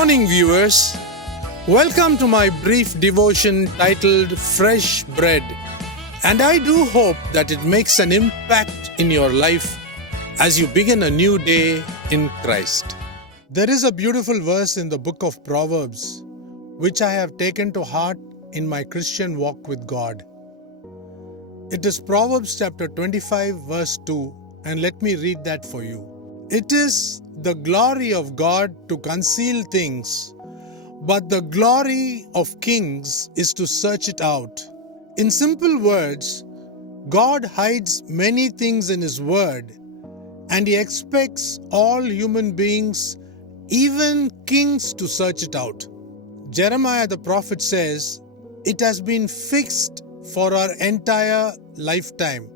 morning, viewers. Welcome to my brief devotion titled Fresh Bread. And I do hope that it makes an impact in your life as you begin a new day in Christ. There is a beautiful verse in the book of Proverbs which I have taken to heart in my Christian walk with God. It is Proverbs chapter 25 verse 2, and let me read that for you. It is the glory of God to conceal things, but the glory of kings is to search it out. In simple words, God hides many things in His Word, and He expects all human beings, even kings, to search it out. Jeremiah the prophet says, "It has been fixed for our entire lifetime."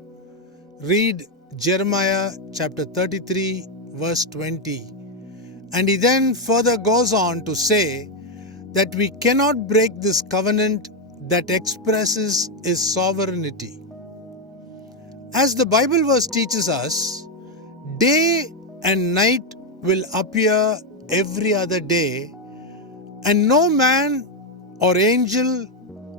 Read Jeremiah chapter 33 verse 20. And he then further goes on to say that we cannot break this covenant that expresses His sovereignty. As the Bible verse teaches us, day and night will appear every other day, and no man or angel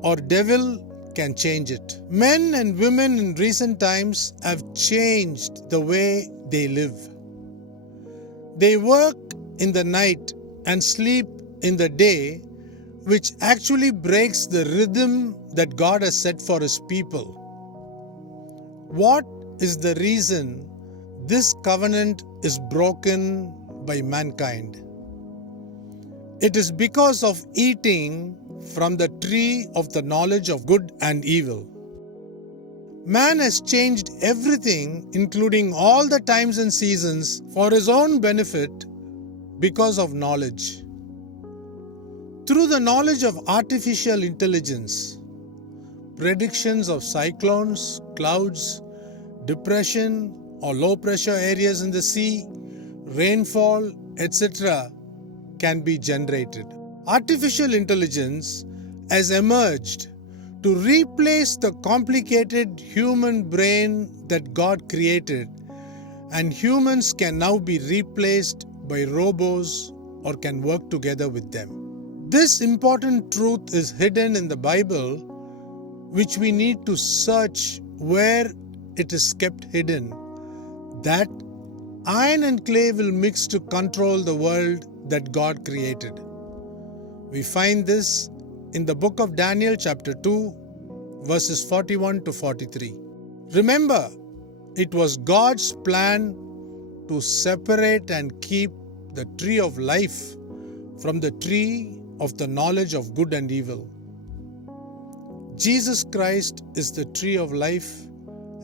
or devil can change it. Men and women in recent times have changed the way they live. They work in the night and sleep in the day, which actually breaks the rhythm that God has set for His people. What is the reason this covenant is broken by mankind? It is because of eating from the tree of the knowledge of good and evil. Man has changed everything, including all the times and seasons, for his own benefit because of knowledge. Through the knowledge of artificial intelligence, predictions of cyclones, clouds, depression or low pressure areas in the sea, rainfall, etc. can be generated. Artificial intelligence has emerged to replace the complicated human brain that God created, and humans can now be replaced by robots or can work together with them. This important truth is hidden in the Bible, which we need to search where it is kept hidden, that iron and clay will mix to control the world that God created. We find this in the book of Daniel chapter 2 verses 41 to 43. Remember, it was God's plan to separate and keep the tree of life from the tree of the knowledge of good and evil. Jesus Christ is the tree of life,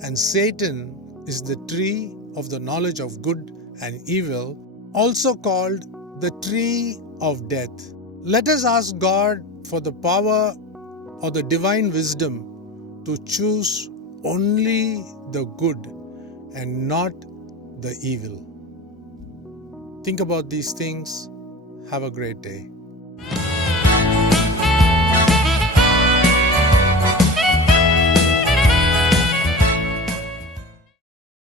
and Satan is the tree of the knowledge of good and evil, also called the tree of death. Let us ask God for the power or the divine wisdom to choose only the good and not the evil. Think about these things. Have a great day.